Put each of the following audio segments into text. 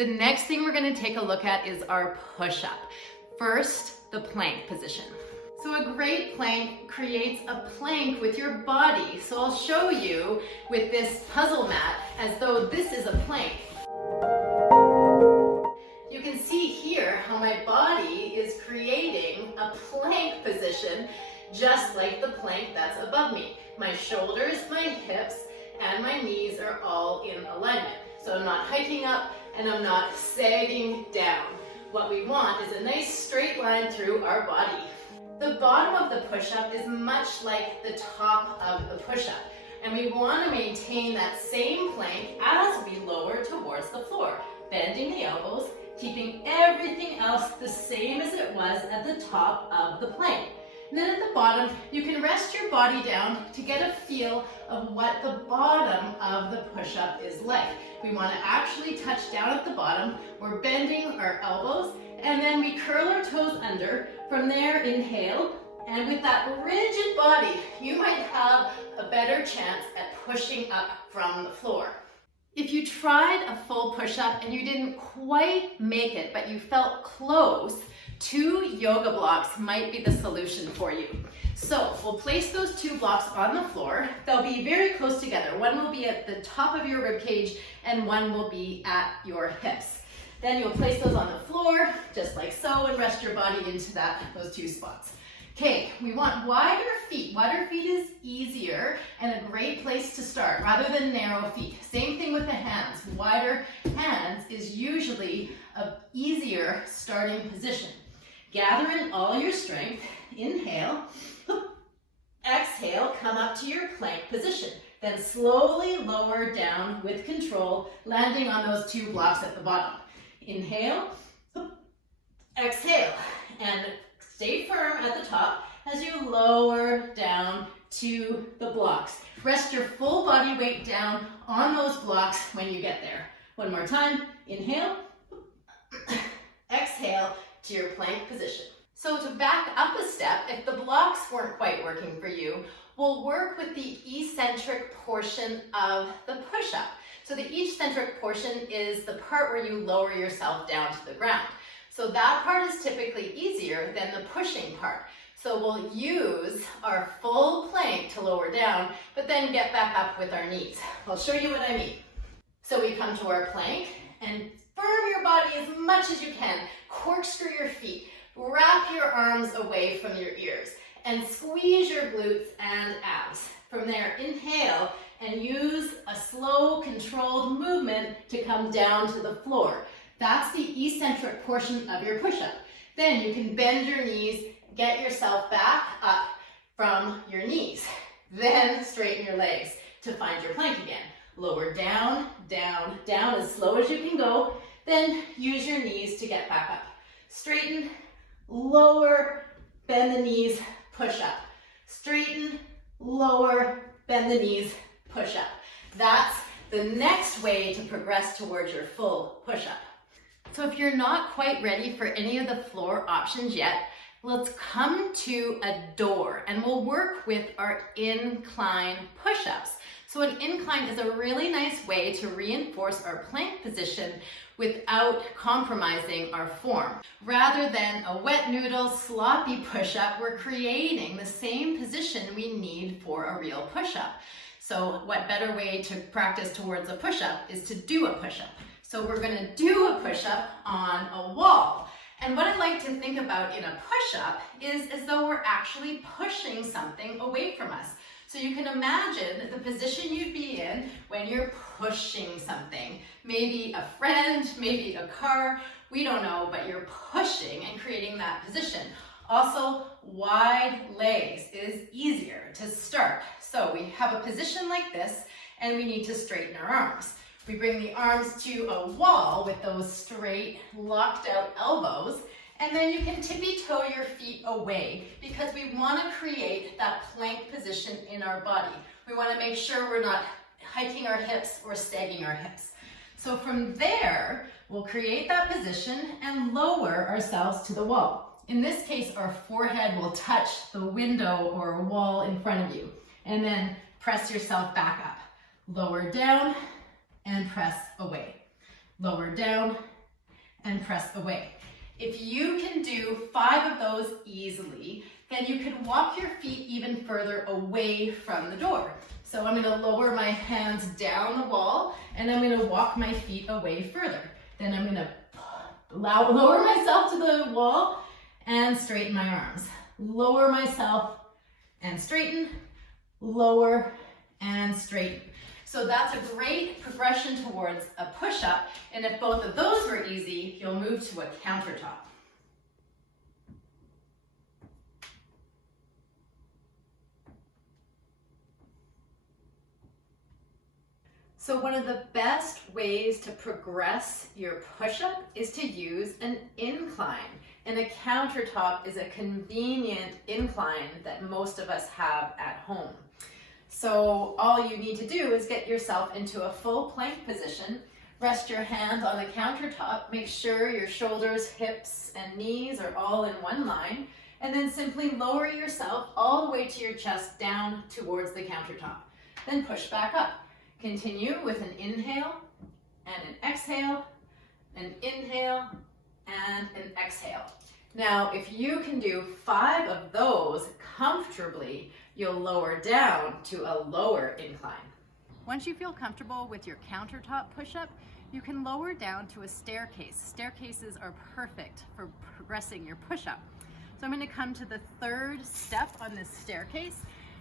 The next thing we're going to take a look at is our push-up. First, the plank position. So a great plank creates a plank with your body. So I'll show you with this puzzle mat as though this is a plank. You can see here how my body is creating a plank position just like the plank that's above me. My shoulders, my hips, and my knees are all in alignment. So I'm not hiking up and I'm not sagging down. What we want is a nice straight line through our body. The bottom of the push-up is much like the top of the push-up, and we want to maintain that same plank as we lower towards the floor, bending the elbows, keeping everything else the same as it was at the top of the plank. And then at the bottom, you can rest your body down to get a feel of what the bottom of the push-up is like. We want to actually touch down at the bottom. We're bending our elbows, and then we curl our toes under. From there, inhale, and with that rigid body, you might have a better chance at pushing up from the floor. If you tried a full push-up and you didn't quite make it, but you felt close, 2 yoga blocks might be the solution for you. So we'll place those 2 blocks on the floor. They'll be very close together. One will be at the top of your rib cage and one will be at your hips. Then you'll place those on the floor, just like so, and rest your body into those 2 spots. Okay, we want wider feet. Wider feet is easier and a great place to start rather than narrow feet. Same thing with the hands. Wider hands is usually an easier starting position. Gather in all your strength. Inhale. Exhale, come up to your plank position. Then slowly lower down with control, landing on those 2 blocks at the bottom. Inhale, exhale, and stay firm at the top as you lower down to the blocks. Rest your full body weight down on those blocks when you get there. One more time, inhale, exhale to your plank position. So to back up a step, if the blocks weren't quite working for you, we'll work with the eccentric portion of the push-up. So the eccentric portion is the part where you lower yourself down to the ground. So that part is typically easier than the pushing part. So we'll use our full plank to lower down, but then get back up with our knees. I'll show you what I mean. So we come to our plank and firm your body as much as you can. Corkscrew your feet. Wrap your arms away from your ears and squeeze your glutes and abs. From there, inhale and use a slow, controlled movement to come down to the floor. That's the eccentric portion of your push-up. Then you can bend your knees, get yourself back up from your knees. Then straighten your legs to find your plank again. Lower down, down, down as slow as you can go. Then use your knees to get back up. Straighten, lower, bend the knees, push up. Straighten, lower, bend the knees, push up. That's the next way to progress towards your full push-up. So if you're not quite ready for any of the floor options yet, let's come to a door and we'll work with our incline push-ups. So an incline is a really nice way to reinforce our plank position without compromising our form. Rather than a wet noodle, sloppy push-up, we're creating the same position we need for a real push-up. So what better way to practice towards a push-up is to do a push-up. So we're gonna do a push-up on a wall. And what I like to think about in a push-up is as though we're actually pushing something away from us. So you can imagine the position you'd be in when you're pushing something. Maybe a friend, maybe a car, we don't know, but you're pushing and creating that position. Also, wide legs is easier to start. So we have a position like this and we need to straighten our arms. We bring the arms to a wall with those straight, locked out elbows, and then you can tippy-toe your feet away because we want to create that plank position in our body. We want to make sure we're not hiking our hips or sagging our hips. So from there, we'll create that position and lower ourselves to the wall. In this case, our forehead will touch the window or wall in front of you, and then press yourself back up. Lower down and press away. Lower down and press away. If you can do 5 of those easily, then you can walk your feet even further away from the door. So I'm going to lower my hands down the wall, and I'm going to walk my feet away further. Then I'm going to lower myself to the wall and straighten my arms. Lower myself and straighten, lower and straighten. So that's a great progression towards a push-up, and if both of those were easy, you'll move to a countertop. So one of the best ways to progress your push-up is to use an incline. And a countertop is a convenient incline that most of us have at home. So all you need to do is get yourself into a full plank position, rest your hands on the countertop, make sure your shoulders, hips, and knees are all in one line, and then simply lower yourself all the way to your chest down towards the countertop. Then push back up. Continue with an inhale and an exhale, and an exhale. Now, if you can do 5 of those comfortably, you'll lower down to a lower incline. Once you feel comfortable with your countertop push-up, you can lower down to a staircase. Staircases are perfect for progressing your push-up. So I'm going to come to the 3rd step on this staircase.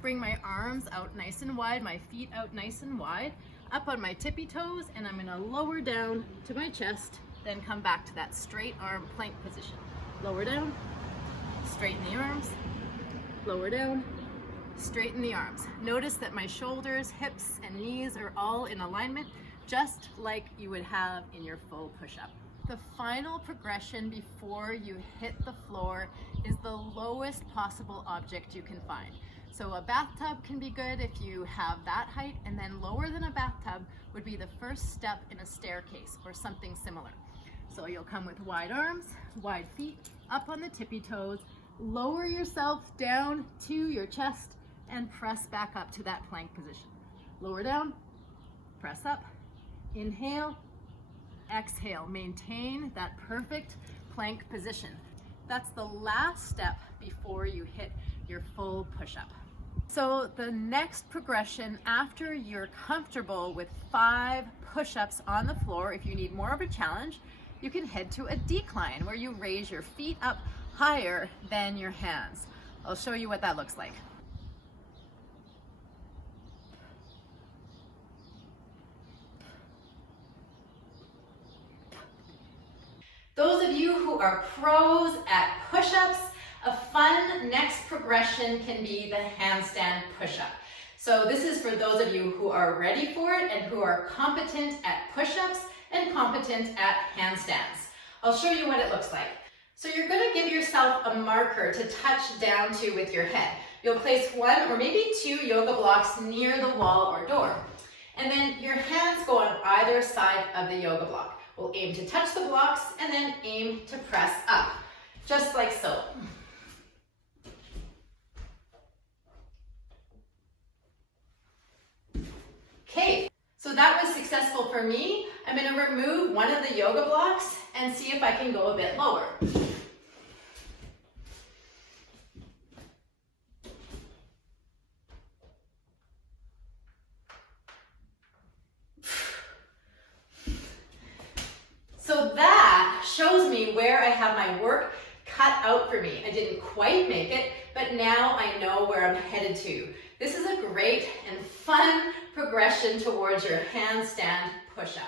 Bring my arms out nice and wide, my feet out nice and wide, up on my tippy toes, and I'm going to lower down to my chest, then come back to that straight arm plank position. Lower down, straighten the arms, lower down, straighten the arms. Notice that my shoulders, hips, and knees are all in alignment, just like you would have in your full push-up. The final progression before you hit the floor is the lowest possible object you can find. So a bathtub can be good if you have that height, and then lower than a bathtub would be the first step in a staircase or something similar. So you'll come with wide arms, wide feet, up on the tippy toes, lower yourself down to your chest, and press back up to that plank position. Lower down, press up, inhale, exhale. Maintain that perfect plank position. That's the last step before you hit your full push-up. So the next progression after you're comfortable with 5 push-ups on the floor, if you need more of a challenge, you can head to a decline where you raise your feet up higher than your hands. I'll show you what that looks like. Those of you who are pros at push-ups, a fun next progression can be the handstand push-up. So this is for those of you who are ready for it and who are competent at push-ups and competent at handstands. I'll show you what it looks like. So you're going to give yourself a marker to touch down to with your head. You'll place 1 or maybe 2 yoga blocks near the wall or door. And then your hands go on either side of the yoga block. We'll aim to touch the blocks and then aim to press up, just like so. Okay, so that was successful for me. I'm going to remove one of the yoga blocks and see if I can go a bit lower. So that shows me where I have my work cut out for me. I didn't quite make it, but now I know where I'm headed to. This is a great and fun progression towards your handstand push-up.